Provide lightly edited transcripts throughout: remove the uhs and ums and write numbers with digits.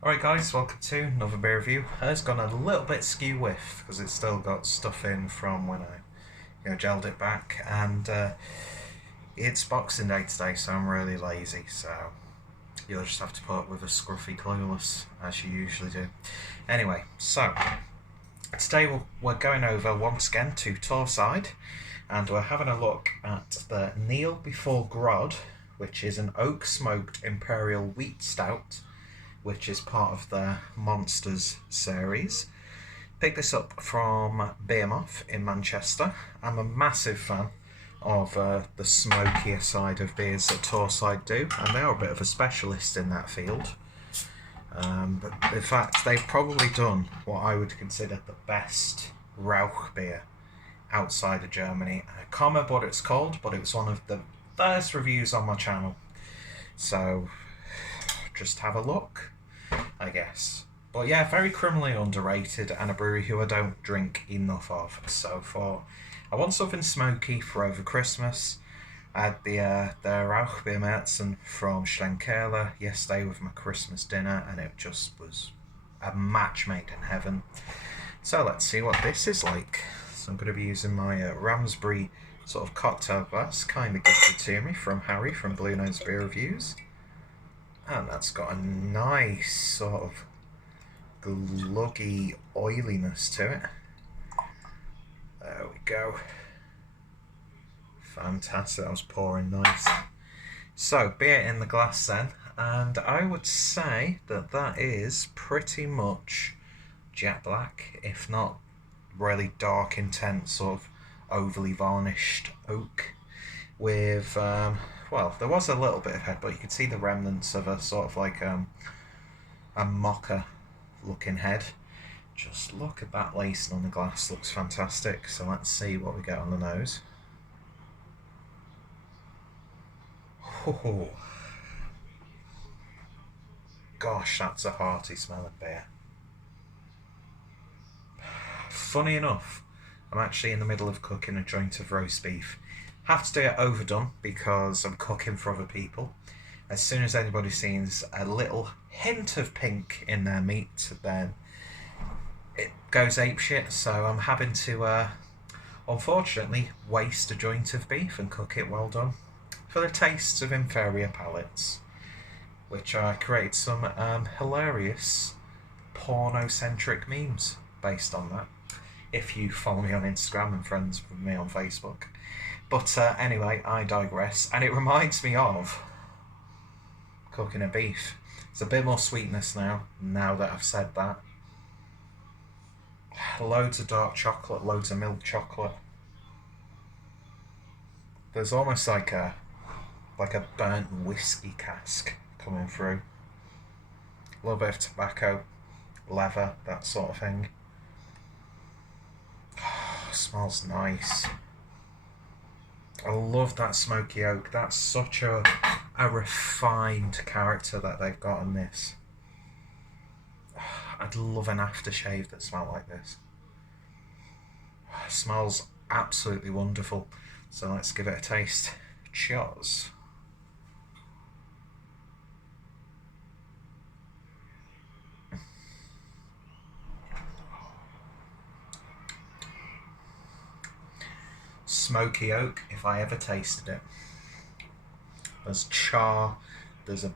Alright guys, welcome to another beer review. It's gone a little bit skew with because it's still got stuff in from when I gelled it back, and it's Boxing Day today, so I'm really lazy, so you'll just have to put up with a scruffy clueless as you usually do. Anyway, so today we're going over once again to Torrside, and we're having a look at the Kneel Before Grod, which is an oak smoked imperial wheat stout, which is part of the Monsters series. Picked this up from Beermoth in Manchester. I'm a massive fan of the smokier side of beers that Torrside do, and they are a bit of a specialist in that field. But in fact, they've probably done what I would consider the best Rauch beer outside of Germany. I can't remember what it's called, but it was one of the first reviews on my channel. So just have a look, I guess. But yeah, very criminally underrated, and a brewery who I don't drink enough of. So I want something smoky for over Christmas. I had the Rauchbiermärzen from Schlenkerla yesterday with my Christmas dinner, and it just was a match made in heaven. So let's see what this is like. So I'm going to be using my Ramsbury sort of cocktail glass, kind of gifted to me from Harry from Blue Nose Beer Reviews. And that's got a nice sort of gluggy oiliness to it. There we go. Fantastic, that was pouring nice. So, beer in the glass then, and I would say that that is pretty much jet black, if not really dark, intense, sort of overly varnished oak with well, there was a little bit of head, but you could see the remnants of a sort of like a mocha looking head. Just look at that lacing on the glass, looks fantastic. So let's see what we get on the nose. Oh, gosh, that's a hearty smelling beer. Funny enough, I'm actually in the middle of cooking a joint of roast beef. Have to do it overdone because I'm cooking for other people. As soon as anybody sees a little hint of pink in their meat, then it goes apeshit. So I'm having to, unfortunately, waste a joint of beef and cook it well done for the tastes of inferior palates, which I created some hilarious porno-centric memes based on that, if you follow me on Instagram and friends with me on Facebook. But anyway, I digress, and it reminds me of cooking a beef. There's a bit more sweetness now that I've said that. Loads of dark chocolate, loads of milk chocolate. There's almost like a burnt whiskey cask coming through. A little bit of tobacco, leather, that sort of thing. Oh, smells nice. I love that smoky oak. That's such a refined character that they've got in this. I'd love an aftershave that smelled like this. It smells absolutely wonderful. So let's give it a taste. Cheers. Smoky oak, if I ever tasted it. There's char, there's a...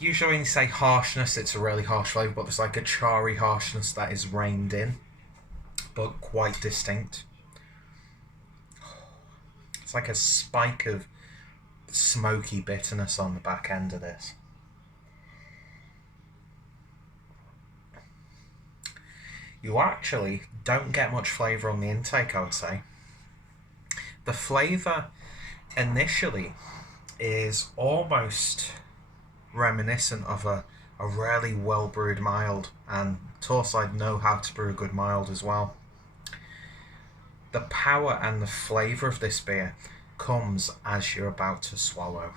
Usually when you say harshness, it's a really harsh flavour, but there's like a charry harshness that is reined in, but quite distinct. It's like a spike of smoky bitterness on the back end of this. You actually don't get much flavour on the intake, I would say. The flavour initially is almost reminiscent of a really well brewed mild, and Torrside know how to brew a good mild as well. The power and the flavour of this beer comes as you're about to swallow.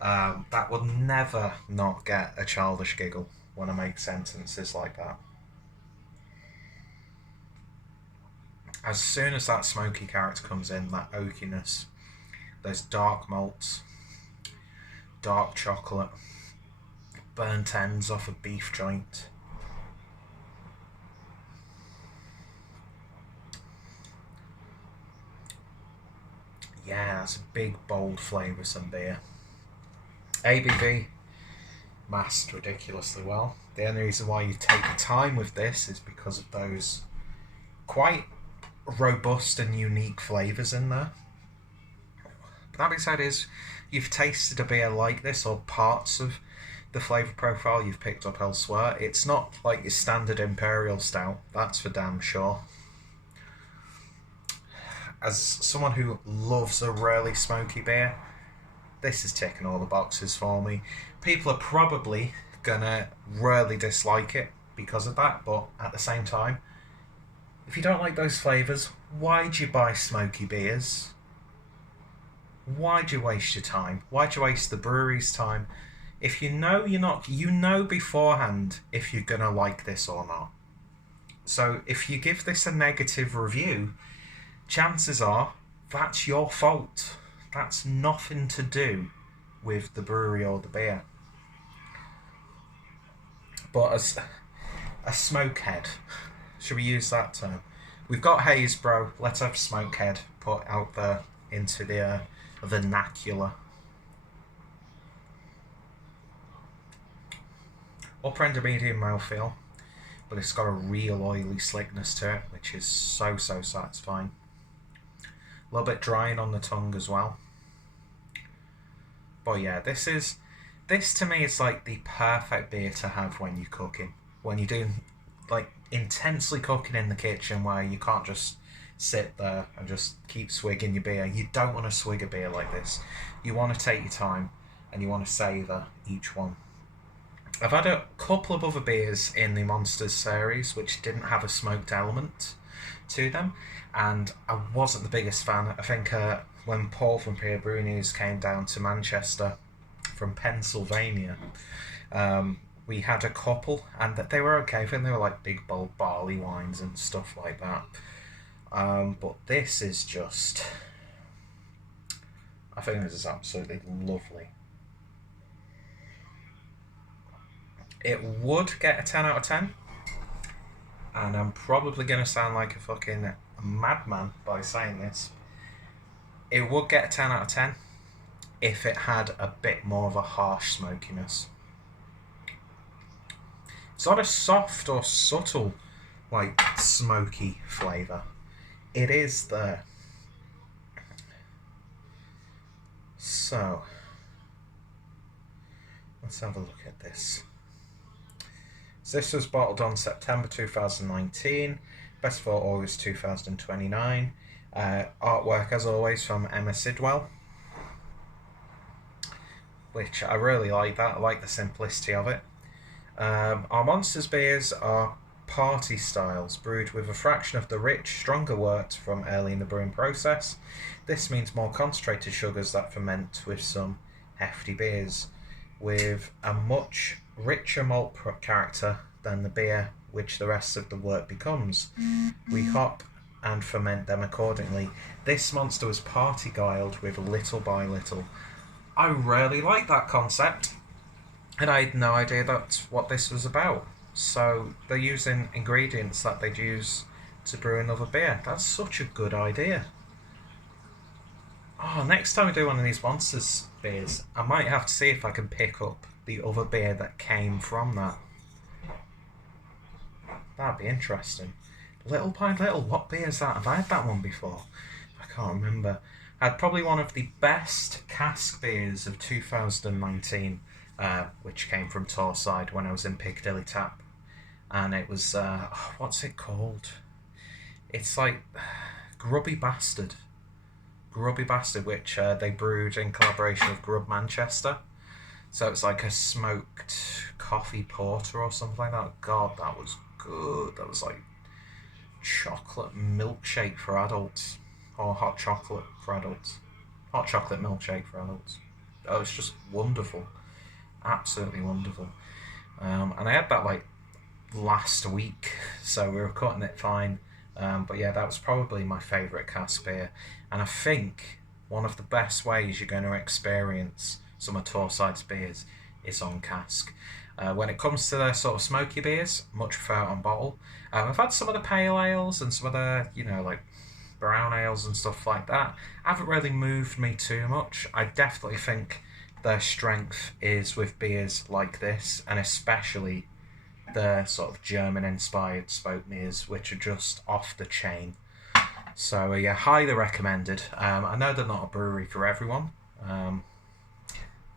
That will never not get a childish giggle when I make sentences like that. As soon as that smoky character comes in, that oakiness, there's dark malts, dark chocolate, burnt ends off a beef joint. Yeah, that's a big, bold, flavoursome beer. ABV, masked ridiculously well. The only reason why you take your time with this is because of those quite robust and unique flavours in there. But that being said, you've tasted a beer like this, or parts of the flavour profile you've picked up elsewhere. It's not like your standard Imperial Stout, that's for damn sure. As someone who loves a really smoky beer, this is ticking all the boxes for me. People are probably gonna really dislike it because of that, but at the same time, if you don't like those flavours, why'd you buy smoky beers? Why'd you waste your time? Why'd you waste the brewery's time? If you know beforehand if you're gonna like this or not. So if you give this a negative review, chances are that's your fault. That's nothing to do with the brewery or the beer. But as a smokehead, should we use that term? We've got haze, bro. Let's have smokehead put out there into the vernacular. Upper end of medium mouthfeel, but it's got a real oily slickness to it, which is so satisfying. A little bit drying on the tongue as well. But yeah, this to me is like the perfect beer to have when you're cooking. When you're doing like intensely cooking in the kitchen, where you can't just sit there and just keep swigging your beer. You don't want to swig a beer like this. You want to take your time and you want to savour each one. I've had a couple of other beers in the Monsters series which didn't have a smoked element to them, and I wasn't the biggest fan. I think when Paul from Peer Brew News came down to Manchester from Pennsylvania, we had a couple, and they were okay. I think they were like big bold barley wines and stuff like that. But this is just... I think this is absolutely lovely. It would get a 10 out of 10. And I'm probably going to sound like a fucking madman by saying this. It would get a 10 out of 10 if it had a bit more of a harsh smokiness. It's not a soft or subtle, like, smoky flavour. It is there. So, let's have a look at this. So this was bottled on September 2019, best for August 2029. Artwork, as always, from Emma Sidwell, which I really like that. I like the simplicity of it. Our Monsters beers are party styles, brewed with a fraction of the rich, stronger wort from early in the brewing process. This means more concentrated sugars that ferment with some hefty beers, with a much richer malt character than the beer which the rest of the wort becomes. We hop and ferment them accordingly. This monster was party guiled with little by little. I really like that concept, and I had no idea that's what this was about. So they're using ingredients that they'd use to brew another beer. That's such a good idea. Oh, next time we do one of these Monsters beers, I might have to see if I can pick up the other beer that came from that. That'd be interesting. Little by Little, what beer is that? Have I had that one before? I can't remember. I had probably one of the best cask beers of 2019, which came from Torrside when I was in Piccadilly Tap. And it was, what's it called? It's like Grubby Bastard. Grubby Bastard, which they brewed in collaboration with Grod Manchester. So it's like a smoked coffee porter or something like that. God, that was good. That was like chocolate milkshake for adults. Or hot chocolate for adults. Hot chocolate milkshake for adults. Oh, it's just wonderful. Absolutely wonderful. And I had that like last week, so we were cutting it fine. But yeah, that was probably my favourite cask beer. And I think one of the best ways you're going to experience some of Torrside's beers is on cask. When it comes to the sort of smoky beers, much prefer it on bottle. I've had some of the pale ales and some of the, like brown ales and stuff like that. Haven't really moved me too much. I definitely think their strength is with beers like this, and especially the sort of German-inspired spoke beers, which are just off the chain. So yeah, highly recommended. I know they're not a brewery for everyone,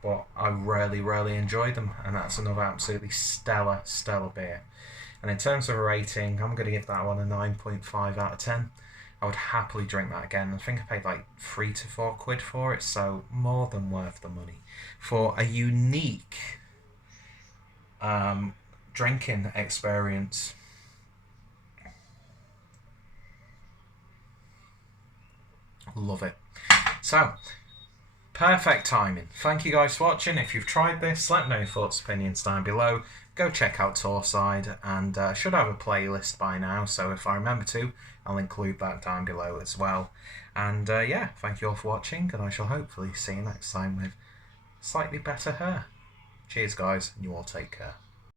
but I really, really enjoy them, and that's another absolutely stellar beer. And in terms of a rating, I'm going to give that one a 9.5 out of 10. I would happily drink that again. I think I paid like £3 to £4 for it, so more than worth the money for a unique drinking experience. Love it. So, perfect timing. Thank you guys for watching. If you've tried this, let me know your thoughts, opinions down below. Go check out Torrside, and I should have a playlist by now, so if I remember to, I'll include that down below as well. And yeah, thank you all for watching, and I shall hopefully see you next time with slightly better hair. Cheers guys, and you all take care.